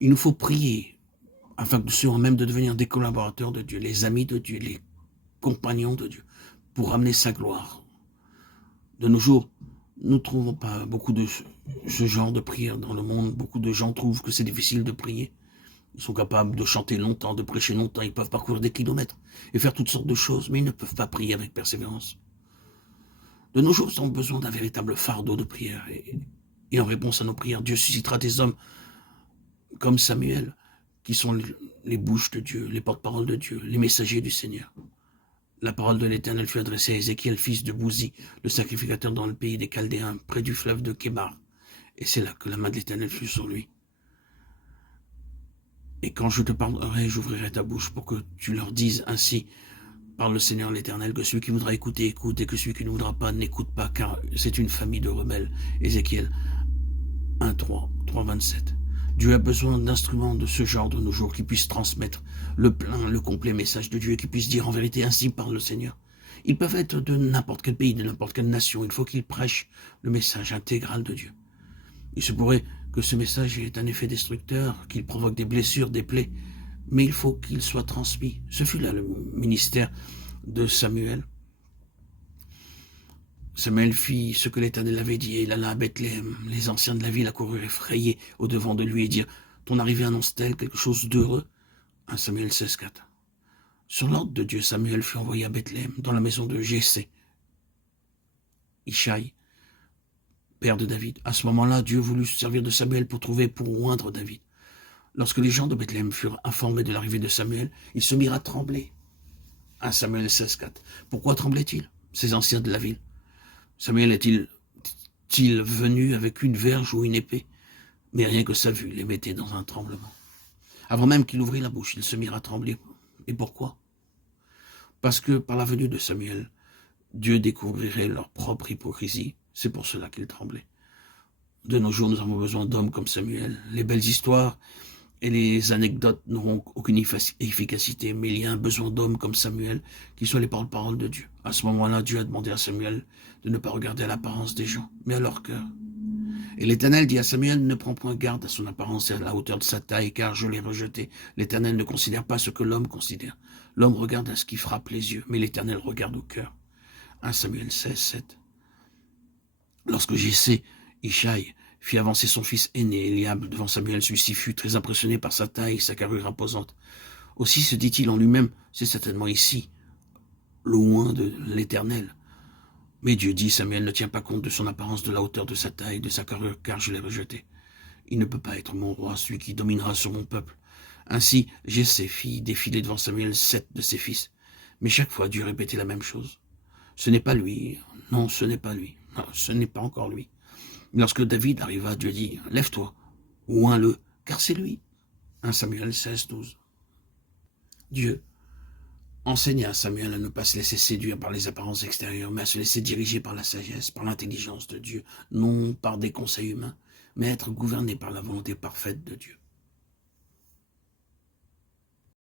Il nous faut prier afin que nous soyons même de devenir des collaborateurs de Dieu, les amis de Dieu, les compagnons de Dieu, pour ramener sa gloire. De nos jours, nous ne trouvons pas beaucoup de ce genre de prière dans le monde. Beaucoup de gens trouvent que c'est difficile de prier. Ils sont capables de chanter longtemps, de prêcher longtemps, ils peuvent parcourir des kilomètres et faire toutes sortes de choses, mais ils ne peuvent pas prier avec persévérance. De nos jours, nous avons besoin d'un véritable fardeau de prière. Et en réponse à nos prières, Dieu suscitera des hommes comme Samuel, qui sont les bouches de Dieu, les porte-paroles de Dieu, les messagers du Seigneur. La parole de l'Éternel fut adressée à Ézéchiel, fils de Bouzi, le sacrificateur dans le pays des Chaldéens, près du fleuve de Kébar. Et c'est là que la main de l'Éternel fut sur lui. Et quand je te parlerai, j'ouvrirai ta bouche pour que tu leur dises ainsi, parle le Seigneur l'Éternel, que celui qui voudra écouter, écoute, et que celui qui ne voudra pas, n'écoute pas, car c'est une famille de rebelles. Ézéchiel 1, 3, 27. Dieu a besoin d'instruments de ce genre de nos jours qui puissent transmettre le plein, le complet message de Dieu et qui puissent dire en vérité, ainsi parle le Seigneur. Ils peuvent être de n'importe quel pays, de n'importe quelle nation. Il faut qu'ils prêchent le message intégral de Dieu. Il se pourrait que ce message ait un effet destructeur, qu'il provoque des blessures, des plaies, mais il faut qu'il soit transmis. Ce fut là le ministère de Samuel. Samuel fit ce que l'Éternel avait dit, et il alla à Bethléem. Les anciens de la ville accoururent effrayés au-devant de lui et dirent, ton arrivée annonce-t-elle quelque chose d'heureux? 1 Samuel 16, 4. Sur l'ordre de Dieu, Samuel fut envoyé à Bethléem, dans la maison de Jessé, Ishaï, père de David. À ce moment-là, Dieu voulut se servir de Samuel pour oindre David. Lorsque les gens de Bethléem furent informés de l'arrivée de Samuel, ils se mirent à trembler. 1 Samuel 16, 4. Pourquoi tremblaient-ils, ces anciens de la ville? Samuel est-il venu avec une verge ou une épée? Mais rien que sa vue les mettait dans un tremblement. Avant même qu'il ouvrit la bouche, ils se mirent à trembler. Et pourquoi? Parce que par la venue de Samuel, Dieu découvrirait leur propre hypocrisie. C'est pour cela qu'ils tremblaient. De nos jours, nous avons besoin d'hommes comme Samuel. Les belles histoires et les anecdotes n'auront aucune efficacité, mais il y a un besoin d'hommes comme Samuel qui soient les porte-paroles de Dieu. À ce moment-là, Dieu a demandé à Samuel de ne pas regarder à l'apparence des gens, mais à leur cœur. Et l'Éternel dit à Samuel, ne prends point garde à son apparence et à la hauteur de sa taille, car je l'ai rejeté. L'Éternel ne considère pas ce que l'homme considère. L'homme regarde à ce qui frappe les yeux, mais l'Éternel regarde au cœur. 1 Samuel 16, 7. Lorsque Jessé, Ishaï, fit avancer son fils aîné, Eliab, devant Samuel, celui-ci fut très impressionné par sa taille et sa carrure imposante. Aussi se dit-il en lui-même, c'est certainement ici, loin de l'Éternel. Mais Dieu dit, Samuel ne tient pas compte de son apparence, de la hauteur de sa taille, de sa carrure, car je l'ai rejeté. Il ne peut pas être mon roi, celui qui dominera sur mon peuple. Ainsi, Jessé fit défiler devant Samuel 7 de ses fils. Mais chaque fois, Dieu répétait la même chose. Ce n'est pas lui, non, ce n'est pas lui, non, ce n'est pas encore lui. Lorsque David arriva, Dieu dit, lève-toi, oins-le, car c'est lui. 1 Samuel 16, 12. Dieu enseigna à Samuel à ne pas se laisser séduire par les apparences extérieures, mais à se laisser diriger par la sagesse, par l'intelligence de Dieu, non par des conseils humains, mais être gouverné par la volonté parfaite de Dieu.